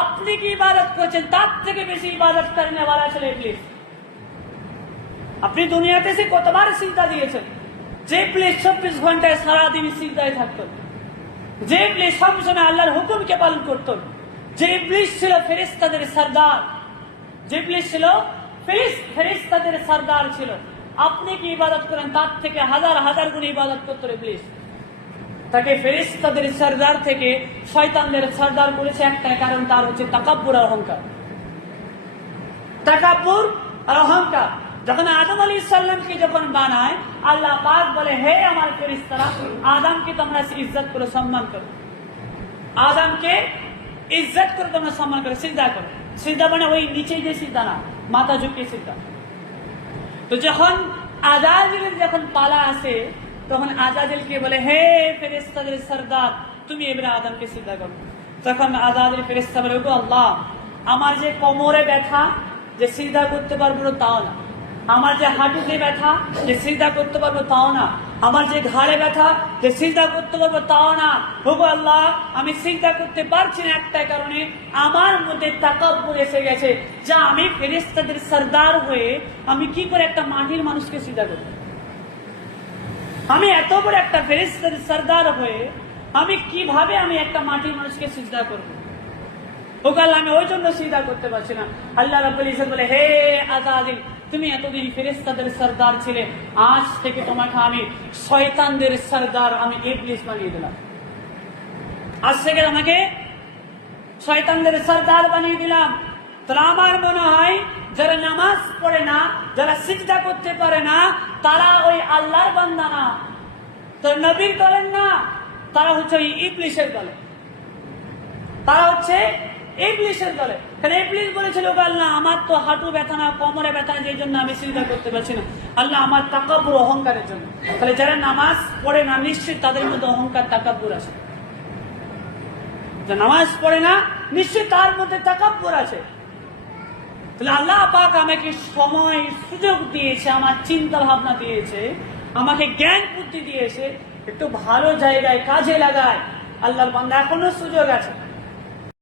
আপনি কি ইবাদত করছেন তার থেকে বেশি ইবাদত করনে वाला ছিল ইবলিস। আপনি দুনিয়াতে সে কতবার সিজদা দিয়েছেন? যে ইবলিস 24 ঘন্টায় সারা দিন সিজদায় থাকতো, যে ইবলিস সবসময় আল্লাহর হুকুমকে পালন করত, যে ইবলিস ছিল ফেরেশতাদের সরদার, যে ইবলিস ছিল ফেরেশতাদের সরদার ছিল, আপনি কি ইবাদত করেন তার থেকে হাজার হাজার গুণ ইবাদত করত ইবলিস। তাকে ফেরেশতাদের সরদার থেকে শয়তানদের সরদার করেছে একটাই কারণ, তার হচ্ছে তাকাব্বুর আর অহংকার। তাকাব্বুর আর অহংকার। যখন আদম আলাইহিস সালামকে যখন বানায়, আল্লাহ পাক বলে, হে আমার ফেরেশতারা, আদমকে তোমরা ইজ্জত করো, সম্মান করো, আদমকে ইজ্জত করে তোমরা সম্মান করো, সিজদা করো। সিজদা মানে ওই নিচে যে সিজদা না, মাথা ঝুঁকিয়ে সিজদা। তো যখন আজাজিলের যখন পালা আসে, তখন আজাজিলকে বলে, হে ফেরেশতাদের সরদার, তুমি এবারে আদমকে সিজদা করো। তখন আজাজিল ফেরেশতা বলে, ওগো আল্লাহ, আমার যে কোমরে ব্যথা, যে সিজদা করতে পারবো না তাও না, আমার যে হাঁটুতে ব্যথা, যে সিজদা করতে পারবো তাও না, আমার যে ঘাড়ে ব্যথা, যে সিজদা করতে পারবো তাও না। ওগো আল্লাহ, আমি সিজদা করতে পারছি না একটাই কারণে, আমার মধ্যে তাকাব্বুর এসে গেছে, যা আমি ফেরেশতাদের সরদার হয়ে আমি কি করে একটা মাটির মানুষকে সিজদা করব? আমি এত বড় একটা ফেরেশতাদের সরদার হয়ে আমি কিভাবে আমি একটা মাটির মানুষকে সিজদা করব? ওগো আল্লাহ, আমি ওই জন্য সিজদা করতে পারছি না। আল্লাহ রাব্বুল ইজ্জত বলে, হে আজাজিল, তুমি এতদিন ফেরেশতাদের সরদার ছিলে, আজ থেকে তোমাকে আমি শয়তানদের সরদার, আমি ইবলিস বানিয়ে দিলাম। আজ থেকে তোমাকে শয়তানদের সরদার বানিয়ে দিলাম। তো আমার মনে হয় যারা নামাজ পড়ে না, যারা সিজদা করতে পারে না, তারা ওই আল্লাহর বান্দা না, তো নবীর দলের না, তারা হচ্ছে ওই ইবলিসের দলে, তারা হচ্ছে ইবলিসের দলে। কারণ ইবলিস বলেছিল, আল্লাহ আমার তো হাঁটু ব্যথা না, কোমরে ব্যথা, যে জন্য আমি সিজদা করতে পারছি না, আল্লাহ আমার তাকাব্বুর অহংকারের জন্য। তাহলে যারা নামাজ পড়ে না, নিশ্চয়ই তাদের মধ্যে অহংকার তাকাব্বুর আছে। যারা নামাজ পড়ে না, নিশ্চয়ই তার মধ্যে তাকাব্বুর আছে। তাহলে আল্লাহ পাক আমাকে সময় সুযোগ দিয়েছে, আমার চিন্তা ভাবনা দিয়েছে, আমাকে জ্ঞান বুদ্ধি দিয়েছে, একটু ভালো জায়গায় কাজে লাগায়। আল্লাহর বান্দা এখনো সুযোগ আছে।